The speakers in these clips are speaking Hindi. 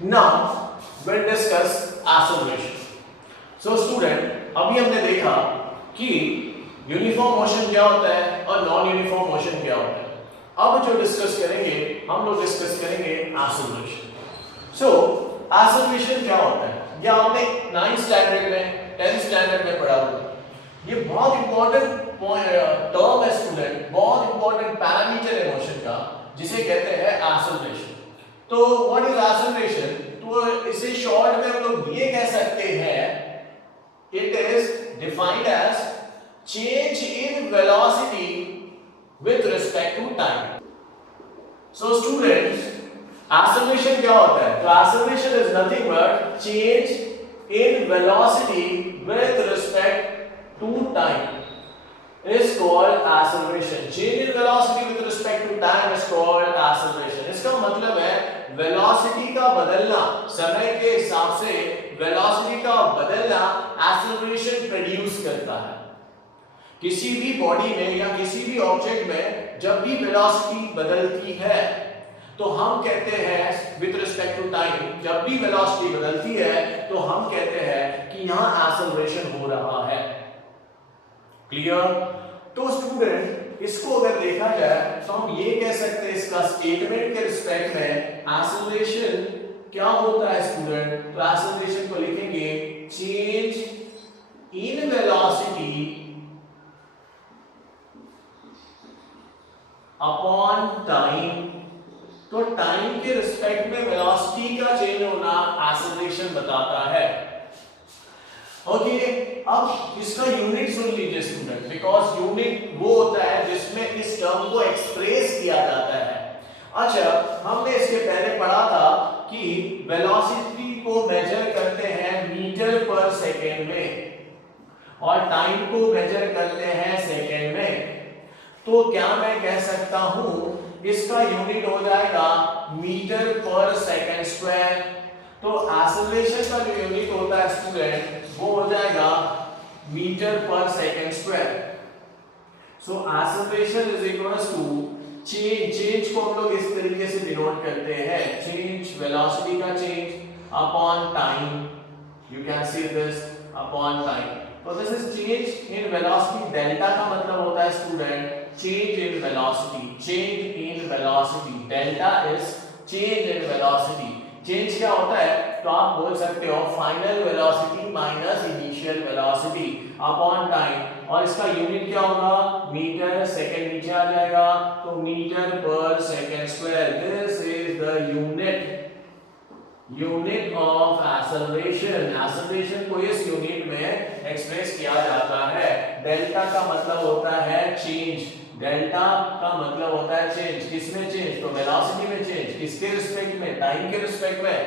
Now we'll discuss acceleration. So student, अभी हमने देखा कि यूनिफॉर्म मोशन क्या होता है और नॉन यूनिफॉर्म मोशन क्या होता है. अब जो डिस्कस करेंगे हम लोग डिस्कस करेंगे एक्सेलरेशन. सो एक्सेलरेशन क्या होता है ये आपने 9th स्टैंडर्ड में 10th स्टैंडर्ड में पढ़ा होगा. ये बहुत इंपॉर्टेंट टर्म है स्टूडेंट, बहुत इंपॉर्टेंट पैरामीटर है मोशन का जिसे कहते हैं एक्सेलरेशन. तो व्हाट इज एक्सेलरेशन? तो इसे शॉर्ट में हम लोग ये कह सकते हैं, it is defined as change in velocity with respect to time. So students, acceleration क्या होता है? तो acceleration is nothing but change in velocity with respect to time is called acceleration. Change in velocity with respect to time is called acceleration. इसका मतलब है velocity का बदलना, समय के हिसाब से velocity का बदलना acceleration produce करता है. किसी भी बॉडी में या किसी भी ऑब्जेक्ट में जब भी वेलोसिटी बदलती है तो हम कहते हैं विद रिस्पेक्ट टू टाइम, जब भी वेलोसिटी बदलती है तो हम कहते हैं कि यहां एक्सेलरेशन हो रहा है. क्लियर? तो स्टूडेंट इसको अगर देखा जाए तो हम ये कह सकते हैं इसका स्टेटमेंट के रिस्पेक्ट में एक्सेलरेशन क्या होता है स्टूडेंट? तो एक्सेलरेशन को लिखेंगे change in velocity upon time. तो टाइम के रिस्पेक्ट में वेलोसिटी का चेंज होना एक्सेलरेशन बताता है. ओके, अब इसका यूनिट सुन लीजिए स्टूडेंट, बिकॉज यूनिट वो होता है जिसमें इस टर्म को एक्सप्रेस किया जाता है. अच्छा, हमने इसके पहले पढ़ा था कि वेलोसिटी को मेजर करते हैं मीटर पर सेकेंड में और टाइम को मेजर करते हैं सेकेंड में. तो क्या मैं कह सकता हूं इसका यूनिट हो जाएगा मीटर पर सेकंड स्क्वायर. तो एक्सेलरेशन का जो यूनिट होता है स्टूडेंट वो हो जाएगा metre per second square. So acceleration is equals to change को हम लोग इस तरीके से डिनोट करते हैं, चेंज वेलोसिटी का change upon time. You can see this upon time. तो this is change in velocity. Delta का मतलब होता है student change in velocity. Change in velocity. Delta is change in velocity. Change क्या होता है? तो आप बोल सकते हो final velocity minus initial velocity upon time. और इसका यूनिट क्या होगा? मीटर. सेकंड नीचे आ जाएगा तो metre per second square. This is the unit of acceleration. Acceleration को इस यूनिट में एक्सप्रेस किया जाता है. डेल्टा का मतलब होता है चेंज. डेल्टा का मतलब होता है चेंज. किसमें चेंज? तो वेलोसिटी में चेंज. किसके रिस्पेक्ट में? टाइम के रिस्पेक्ट में.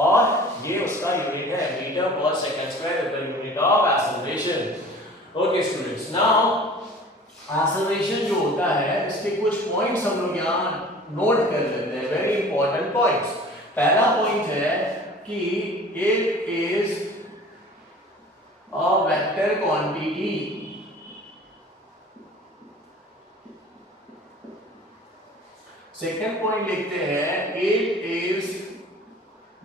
और ये उसका यूनिट है metre per second square is the unit of acceleration. Okay students, now acceleration जो होता है इसके कुछ पॉइंट्स हम लोग यहां नोट कर लेते हैं, वेरी इंपॉर्टेंट पॉइंट्स. पहला पॉइंट है कि it is a vector quantity. Second point लिखते हैं it is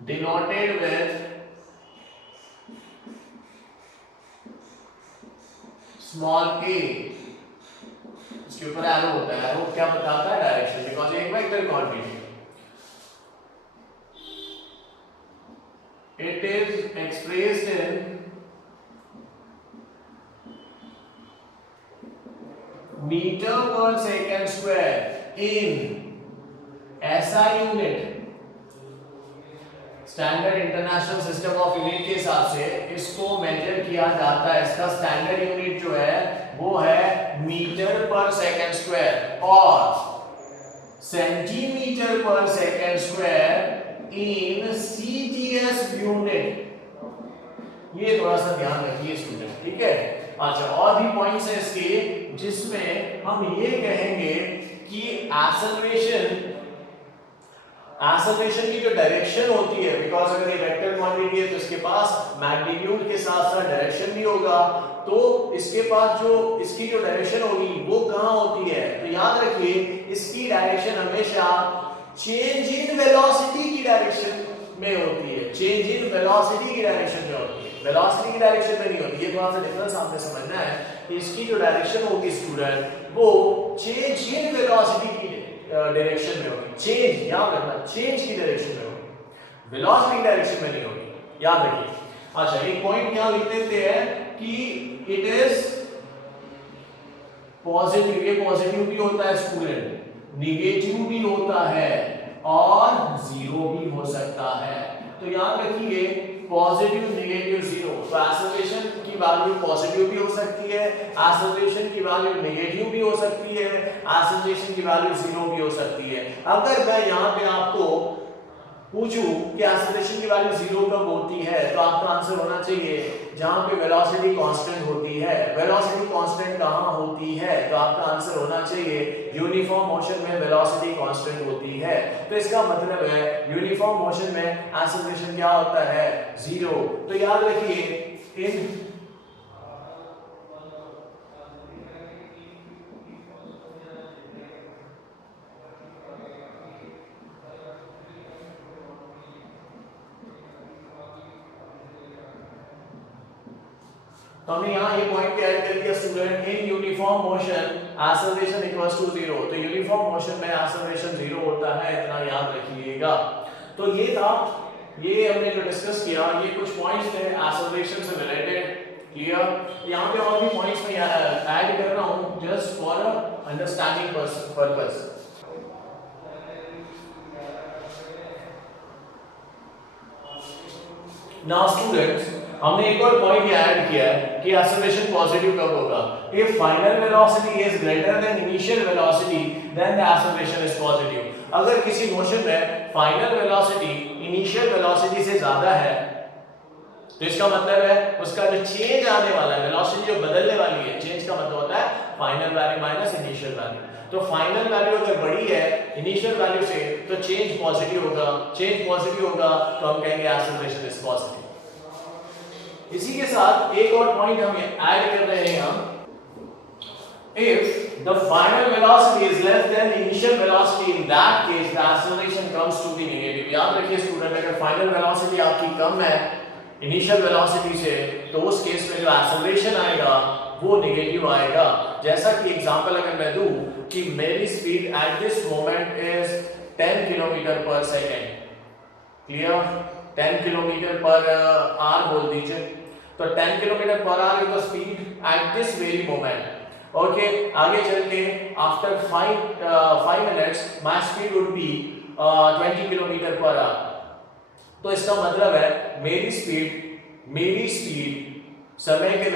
denoted with small a. इसके ऊपर एरो होता है. एरो क्या बताता है? डायरेक्शन. बिकॉज एक vector quantity. It is expressed in meter per second square in SI unit. Standard international system of unit के हिसाब से इसको मेजर किया जाता है. इसका स्टैंडर्ड यूनिट जो है वो है मीटर पर सेकंड स्क्वायर और सेंटीमीटर पर सेकंड स्क्वायर इन CGS यूनिट. ये थोड़ा सा ध्यान रखिए स्टूडेंट, ठीक है? अच्छा, और भी पॉइंट्स हैं इसके जिसमें हम ये कहेंगे कि एक्सेलरेशन की जो डायरेक्शन होती है, बिकॉज अगर ये वेक्टर क्वांटिटी है तो इसके पास मैग्नीट्यूड के साथ साथ डायरेक्शन भी होगा. तो इसके पास जो इसकी जो डायरेक्शन होगी वो कहां होती है? तो याद रखिए इसकी डायरेक्शन हमेशा चेंज इन वेलोसिटी की डायरेक्शन में होती है, चेंज इन वेलोसिटी की डायरेक्शन में होती है, वेलोसिटी की डायरेक्शन में नहीं होती। ये थोड़ा सा डिफरेंस आपने समझना है कि इसकी जो डायरेक्शन होगी स्टूडेंट वो चेंज इन वेलोसिटी की डायरेक्शन में होगी, चेंज याद रखना, चेंज की डायरेक्शन में होगी, वेलोसिटी डायरेक्शन में नहीं होगी, याद रखिए। अच्छा एक पॉइंट यहां लिख देते हैं कि इट इज पॉजिटिव, ये पॉजिटिव भी होता है स्टूडेंट, निगेटिव भी होता है और जीरो भी हो सकता है। तो याद रखिए पॉजिटिव, निगेटिव, जीरो। तो एक्सेलरेशन की वैल्यू पॉजिटिव भी हो सकती है, एक्सेलरेशन की वैल्यू नेगेटिव भी हो सकती है, एक्सेलरेशन की वैल्यू जीरो भी हो सकती है। अगर मैं यहाँ पे आपको पूछूं कि एक्सेलरेशन की वैल्यू जीरो कब होती है, तो आपका आंसर होना चाहिए जहां पे वेलोसिटी कांस्टेंट होती है। वेलोसिटी कांस्टेंट कहां होती है, तो आपका आंसर होना चाहिए यूनिफॉर्म मोशन में वेलोसिटी कांस्टेंट होती है। तो इसका मतलब है यूनिफॉर्म मोशन में एक्सेलरेशन क्या होता है, जीरो। तो याद रखिए इन तो हमने यहाँ ये पॉइंट पे ऐड कर दिया student, in uniform motion acceleration equals to zero. तो यूनिफॉर्म मोशन में एक्सेलरेशन जीरो होता है, इतना याद रखिएगा। तो ये था, ये हमने जो डिस्कस किया, ये कुछ पॉइंट्स थे एक्सेलरेशन से रिलेटेड, क्लियर। यहाँ पे और भी पॉइंट्स मैं ऐड कर रहा हूँ just for understanding purpose. Now students हमने एक और पॉइंट ऐड किया है कि एक्सेलरेशन पॉजिटिव कब होगा, if final velocity is greater than initial velocity then the acceleration is positive. अगर किसी मोशन में फाइनल वेलोसिटी इनिशियल वेलोसिटी से ज्यादा है तो इसका मतलब है उसका जो चेंज आने वाला है, वेलोसिटी जो बदलने वाली है, चेंज का मतलब होता है final value minus initial value. तो फाइनल वैल्यू अगर बड़ी है इनिशियल वैल्यू से तो चेंज पॉजिटिव होगा, चेंज पॉजिटिव होगा तो हम कहेंगे एक्सेलरेशन इज पॉजिटिव। इसी के साथ एक और पॉइंट हम ऐड कर रहे हैं हम, if the final velocity is less than the initial velocity in that case the acceleration comes to be negative। याद रखिए स्टूडेंट अगर फाइनल वेलोसिटी आपकी कम है इनिशियल वेलोसिटी से तो उस केस में जो एक्सेलरेशन आएगा वो नेगेटिव आएगा। जैसा कि एग्जांपल अगर मैं दूं कि मेरी speed at this moment is 10 kilometre per second, clear, 10 kilometre per hour बोल दीजिए। तो 10 kilometre per hour is the speed at this very moment. Okay, आगे चल के after 5 minutes my speed would be 20 kilometre per hour. तो इसका मतलब है मेरी स्पीड समय के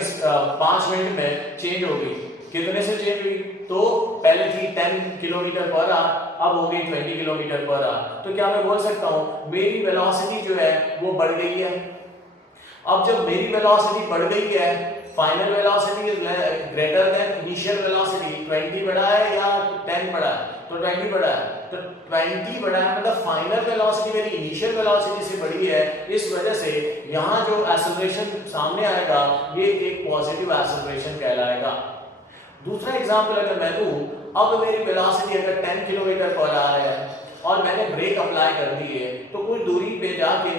5 मिनट में चेंज हो गई। कितने से चेंज हुई, तो पहले थी 10 किलोमीटर पर आवर, अब हो गई 20 किलोमीटर पर आवर। तो क्या मैं बोल सकता हूं मेरी वेलोसिटी जो है वो बढ़ गई है। अब जब मेरी वेलोसिटी बढ़ गई है, final velocity is greater than initial velocity, 20 बढ़ा है या 10 बढ़ा है, तो 20 बढ़ा है। तो 20 बढ़ा है मतलब फाइनल वेलोसिटी मेरी इनिशियल वेलोसिटी से बड़ी है, इस वजह से यहाँ जो एक्सेलरेशन सामने आएगा ये एक पॉजिटिव एक्सेलरेशन कहलाएगा। दूसरा एग्जांपल अगर मैं दूं, अब मेरी वेलोसिटी अगर 10 किलोमीटर पर आ रहा है और मैंने ब्रेक अप्लाई कर दी है तो कुछ दूरी पे जाके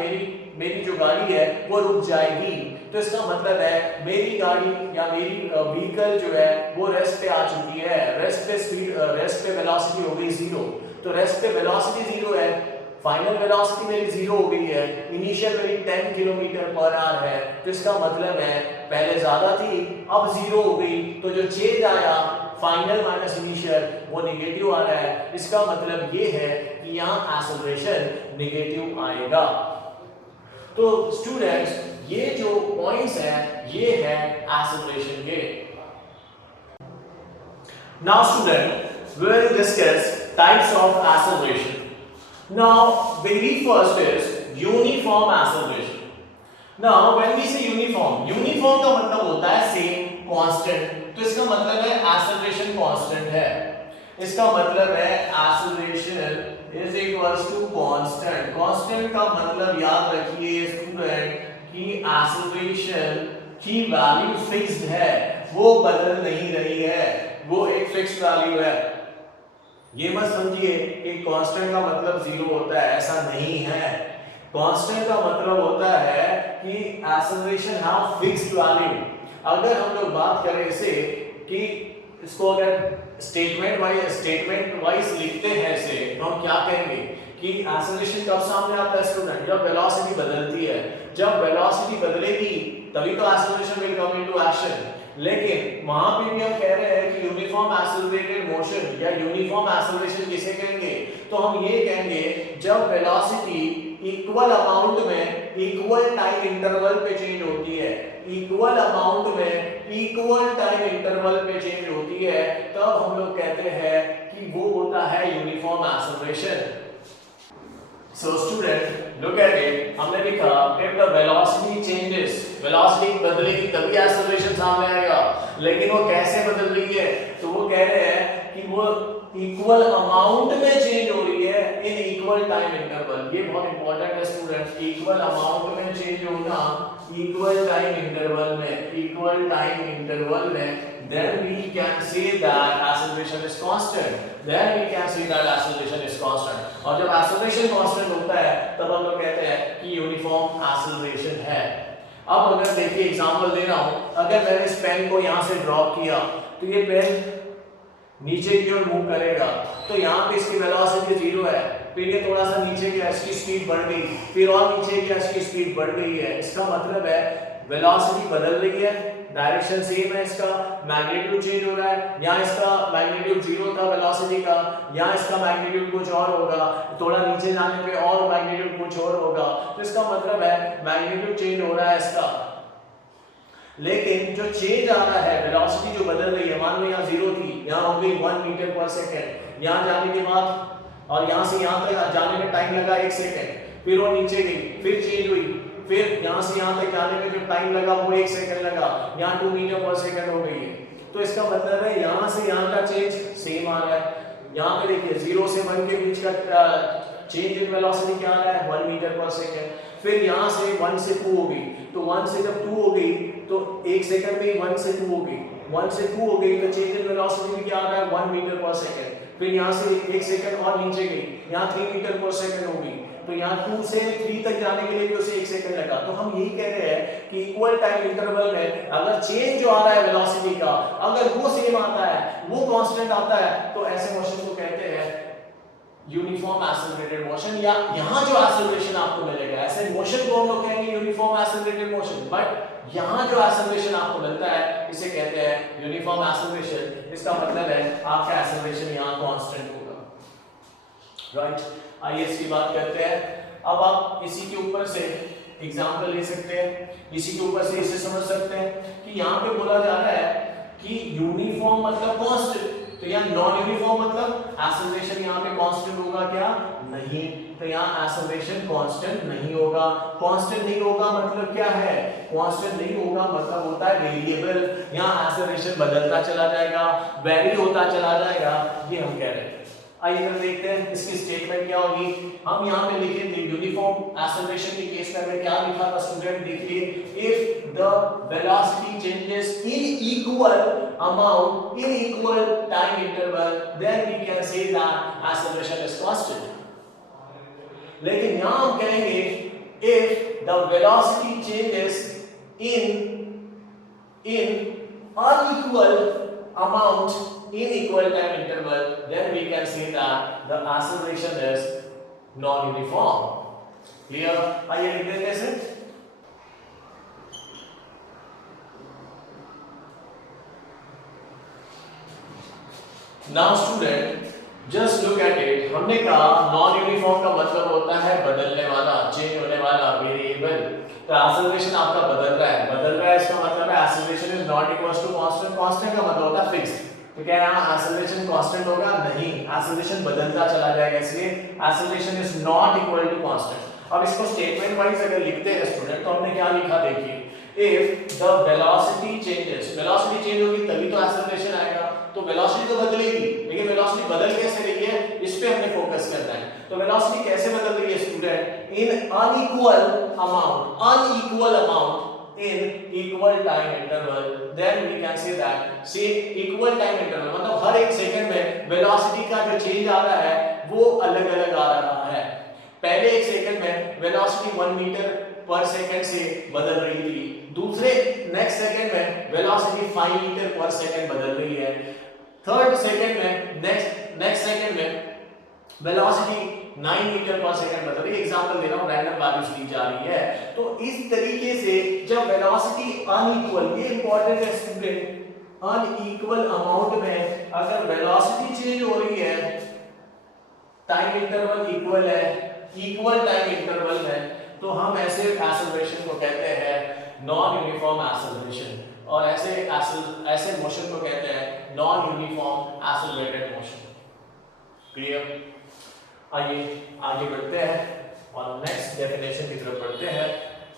मेरी जो गाड़ी है वो रुक जाएगी। तो इसका मतलब है मेरी गाड़ी या मेरी व्हीकल जो है वो रेस्ट पे आ चुकी है, रेस्ट पे वेलोसिटी हो गई जीरो। तो रेस्ट पे वेलोसिटी जीरो है, फाइनल वेलोसिटी मेरी जीरो हो गई है, इनिशियल मेरी 10 किलोमीटर पर आवर है। तो इसका मतलब है पहले ज्यादा थी अब जीरो हो गई, तो जो चेंज आया फाइनल माइनस इनिशियल वो नेगेटिव आ रहा है। इसका मतलब ये है कि यहाँ एक्सेलरेशन नेगेटिव आएगा। तो स्टूडेंट्स ये जो पॉइंट्स हैं ये है एक्सेलरेशन के। Now student we will discuss types of acceleration. Now, very first is uniform acceleration. Now, when we say uniform का मतलब होता है same, constant. तो इसका मतलब है acceleration constant है। इसका मतलब है acceleration is equals to constant. Constant का मतलब याद रखिए स्टूडेंट कि acceleration की वैल्यू फिक्स्ड है, वो बदल नहीं रही है, वो एक फिक्स्ड वैल्यू है। ये मत समझिए कि कांस्टेंट का मतलब जीरो होता है, ऐसा नहीं है। कांस्टेंट का मतलब होता है कि एक्सेलरेशन हैव फिक्स्ड वैल्यू। अगर हम लोग बात करें इसे कि इसको अगर स्टेटमेंट वाइज लिखते हैं इसे, तो हम क्या कहेंगे कि एक्सेलरेशन कब सामने आता है स्टूडेंट? जब वेलोसिटी बदलती है। जब वेलोसिटी बदलेगी तभी तो acceleration will come into action. लेकिन वहां पे भी हम कह रहे हैं कि यूनिफॉर्म एक्सेलरेटेड मोशन या यूनिफॉर्म एक्सेलरेशन किसे कहेंगे? तो हम ये कहेंगे जब वेलोसिटी इक्वल अमाउंट में इक्वल टाइम इंटरवल पे चेंज होती है, इक्वल अमाउंट में इक्वल टाइम इंटरवल पे चेंज होती है, तब हम लोग कहते हैं कि वो होता है uniform acceleration. So student, look at it. हमने लिखा if the velocity changes, velocity बदलेगी तभी acceleration सामने आएगा। लेकिन वो कैसे बदल रही है? तो वो कह रहे हैं कि वो इक्वल अमाउंट में चेंज हो रही है इन इक्वल टाइम इंटरवल। ये बहुत इंपॉर्टेंट है स्टूडेंट, इक्वल अमाउंट में चेंज होना इक्वल टाइम इंटरवल में, इक्वल टाइम इंटरवल में, then we can say that acceleration is constant, then we can say that acceleration is constant। और जब acceleration constant होता है तब हम लोग कहते हैं कि यूनिफॉर्म acceleration है। अब अगर देखिए एग्जांपल दे रहा हूं, अगर मैंने इस पेन को यहां से ड्रॉप किया तो ये पेन नीचे की ओर मूव करेगा, तो यहाँ पे इसकी वेलोसिटी 0 है, फिर ये थोड़ा सा नीचे गया, इसकी स्पीड बढ़ गई, फिर और नीचे गया, इसकी स्पीड बढ़ गई है। इसका मतलब है वेलोसिटी बदल रही है, डायरेक्शन सेम है, इसका मैग्नीट्यूड चेंज हो रहा है। यहाँ इसका मैग्नीट्यूड 0 था वेलोसिटी का, यहाँ इसका मैग्नीट्यूड कुछ और होगा, थोड़ा नीचे जाने पे और मैग्नीट्यूड कुछ और होगा। तो इसका मतलब है मैग्नीट्यूड चेंज हो रहा है इसका। लेकिन जो चेंज आ रहा है, वेलोसिटी जो बदल रही है, मान लो यहाँ 0 थी, यहाँ हो गई 1 मीटर पर सेकंड, यहाँ जाने के बाद और यहाँ से यहाँ तक जाने में टाइम लगा 1 सेकंड, फिर वो नीचे गई, फिर चेंज हुई, फिर यहाँ से यहाँ तक जाने में जो टाइम लगा वो 1 सेकंड लगा, यहाँ 2 मीटर पर सेकंड हो गई है। तो इसका मतलब है यहाँ से यहाँ का चेंज सेम आ रहा है। यहाँ पे देखिए 0 से 1 के बीच का चेंज इन वेलोसिटी क्या आ रहा है? 1 मीटर पर सेकंड। फिर यहाँ से 1 से 2 हो गई, तो 1 से जब 2 हो गई तो 1 सेकंड में 1 से 2 हो गई, 1 से 2 हो गई तो चेंज इन वेलोसिटी में क्या आ रहा है? 1 मीटर पर सेकंड। फिर यहाँ से 1 सेकंड और नीचे गई, यहाँ 3 मीटर पर सेकंड हो गई, तो यहाँ 2 से 3 तक जाने के लिए भी उसे 1 सेकंड लगा। तो हम यही कह रहे हैं कि इक्वल टाइम इंटरवल में अगर चेंज जो आ रहा है वेलोसिटी का, अगर वो सेम आता है, वो कांस्टेंट आता है, तो ऐसे मोशन को कहते हैं यूनिफॉर्म एक्सेलरेटेड मोशन। या यहाँ जो एक्सेलरेशन आपको मिलेगा, ऐसे मोशन को हम लोग कहेंगे यूनिफॉर्म एक्सेलरेटेड मोशन, बट यहाँ जो एक्सेलरेशन आपको मिलता है इसे कहते हैं यूनिफॉर्म एक्सेलरेशन। इसका मतलब है आपका एक्सेलरेशन यहाँ कांस्टेंट होगा, राइट। आइए इसकी बात करते हैं। अब आप इसी के ऊपर से एग्जांपल ले सकते हैं, इसी के ऊपर से इसे समझ सकते हैं कि यहाँ पे बोला जा रहा है कि यूनिफॉर्म मतलब कांस्टेंट, तो यहाँ नॉन यूनिफॉर्म मतलब एक्सेलरेशन यहाँ पे कांस्टेंट होगा क्या? नहीं। तो यहाँ एक्सेलरेशन कांस्टेंट नहीं होगा। कांस्टेंट नहीं होगा मतलब क्या है? कांस्टेंट नहीं होगा मतलब होता है वेरिएबल। यहाँ एक्सेलरेशन बदलता चला जाएगा, वेरी होता चला जाएगा, ये हम कह रहे हैं। आइए हम देखते हैं इसकी स्टेटमेंट क्या होगी। हम यहाँ पे लिखेंगे यूनिफॉर्म एक्सेलरेशन के केस में हमें क्या लिखा था स्टूडेंट? देखिए, if the velocity changes in equal amount in equal time interval then we can say that acceleration is constant. लेकिन यहाँ हम कहेंगे if the velocity changes in unequal amount in equal time interval, then we can say that the acceleration is non-uniform. Clear? आइए लिख देते हैं इसे। Now student, just look at it. हमने कहा नॉन यूनिफॉर्म का मतलब होता है बदलने वाला, चेंज होने वाला, वेरिएबल। तो एक्सेलरेशन आपका बदल रहा है, इसका मतलब है acceleration is not equal to constant. Constant का मतलब होता है फिक्स्ड। तो क्या यहाँ एक्सेलरेशन कांस्टेंट होगा? नहीं, एक्सेलरेशन बदलता चला जाएगा, इसलिए acceleration is not equal to constant. अब इसको स्टेटमेंट वाइज अगर लिखते हैं स्टूडेंट, तो हमने क्या लिखा देखिए, if the velocity changes, velocity change होगी तभी तो एक्सेलरेशन आएगा। तो वेलोसिटी तो बदलेगी, लेकिन वेलोसिटी बदल कैसे रही है इस पे हमने फोकस करना है। तो वेलोसिटी कैसे बदल रही है student? In unequal amount in equal time interval, then we can say that say equal time interval मतलब हर एक सेकंड में वेलोसिटी का जो चेंज आ रहा है वो अलग अलग आ रहा है। पहले पहले एक सेकंड में वेलोसिटी 1 मीटर पर सेकंड से बदल रही थी, दूसरे नेक्स्ट सेकंड में वेलोसिटी 5 मीटर पर सेकंड बदल रही है, थर्ड सेकंड में नेक्स्ट सेकंड में वेलोसिटी 9 मीटर पर सेकंड बदल रही है। एग्जांपल दे रहा हूं, रैंडम वैल्यूज ली जा रही है। तो इस तरीके से जब वेलोसिटी अनइक्वल, ये इंपॉर्टेंट है स्टूडेंट, अनइक्वल अमाउंट में अगर वेलोसिटी चेंज हो रही है, टाइम इंटरवल इक्वल है, इक्वल टाइम इंटरवल है, तो हम ऐसे एक्सेलरेशन को कहते हैं नॉन यूनिफॉर्म एक्सेलरेशन, और ऐसे मोशन को कहते हैं non uniform accelerated motion. Clear? आइए आगे बढ़ते हैं और नेक्स्ट डेफिनेशन की तरफ बढ़ते हैं,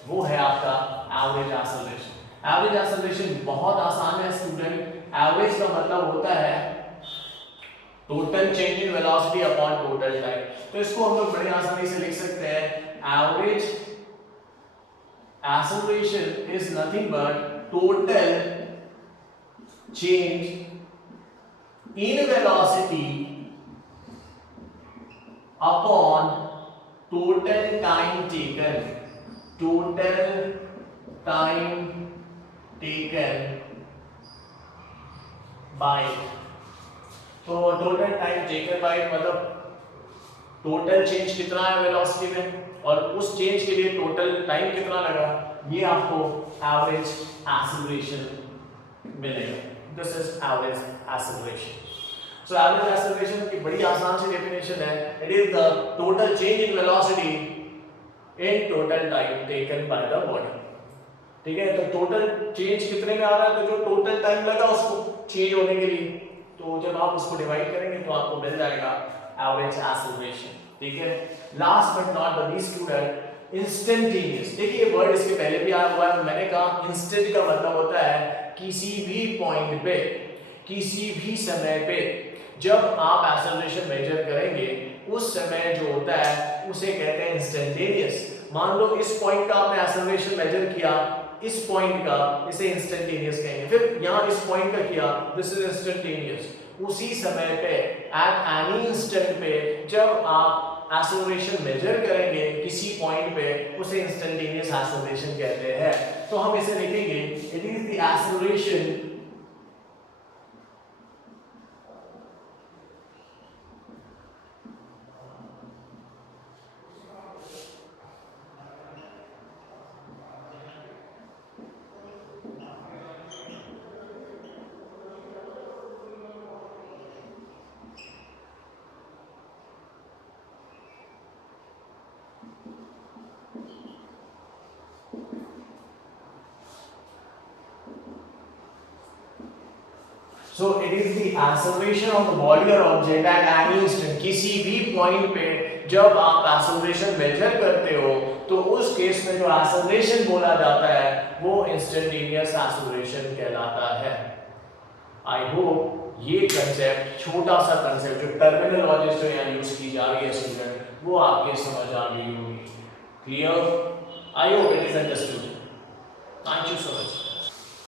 वो है आपका एवरेज एक्सेलरेशन। एवरेज एक्सेलरेशन बहुत आसान है स्टूडेंट। एवरेज का मतलब होता है total change in velocity upon total time. तो इसको हम लोग बड़ी आसानी से लिख सकते हैं, average acceleration is nothing but total change in velocity upon total time taken, total time taken by, तो total time taken by मतलब टोटल चेंज कितना है वेलोसिटी में और उस चेंज के लिए टोटल टाइम कितना लगा, ये आपको एवरेज एक्सेलरेशन मिलेगा। This is average acceleration. So average acceleration की बड़ी आसान सी डेफिनेशन है, it is the total change in velocity in total time taken by the body। ठीक है, तो टोटल चेंज कितने में आ रहा है, तो जो टोटल टाइम लगा उसको चेंज होने के लिए, तो जब आप उसको डिवाइड करेंगे तो आपको मिल जाएगा एवरेज एक्सेलरेशन। ठीक है, last but not the least student, instantaneous. देखिए ये वर्ड इसके पहले भी आया हुआ है, मैंने कहा इंस्टेंट का मतलब होता है किसी भी पॉइंट पे, किसी भी समय पे जब आप एक्सेलरेशन मेजर करेंगे उस समय जो होता है उसे कहते हैं इंस्टेंटेनियस। मान लो इस पॉइंट का आपने एक्सेलरेशन मेजर किया, इस पॉइंट का, इसे इंस्टेंटेनियस कहेंगे। फिर यहाँ इस पॉइंट का किया, दिस इज इंस्टेंटेनियस। उसी समय पे एट एनी इंस्टेंट पे जब आप एक्सेलरेशन मेजर करेंगे किसी पॉइंट पे, उसे इंस्टेंटेनियस एक्सेलरेशन कहते हैं। तो हम इसे लिखेंगे, it is the acceleration So it is the acceleration of the body or object at any instant। किसी भी पॉइंट पे जब आप एक्सेलरेशन मेजर करते हो तो उस केस में जो एक्सेलरेशन बोला जाता है वो इंस्टेंटेनियस एक्सेलरेशन कहलाता है। आई होप ये कंसेप्ट, छोटा सा कंसेप्ट जो टर्मिनोलॉजी जो यहाँ यूज की जा रही है स्टूडेंट, वो आपके समझ आ गई होगी। Clear? I hope it is understood. Thank you so much.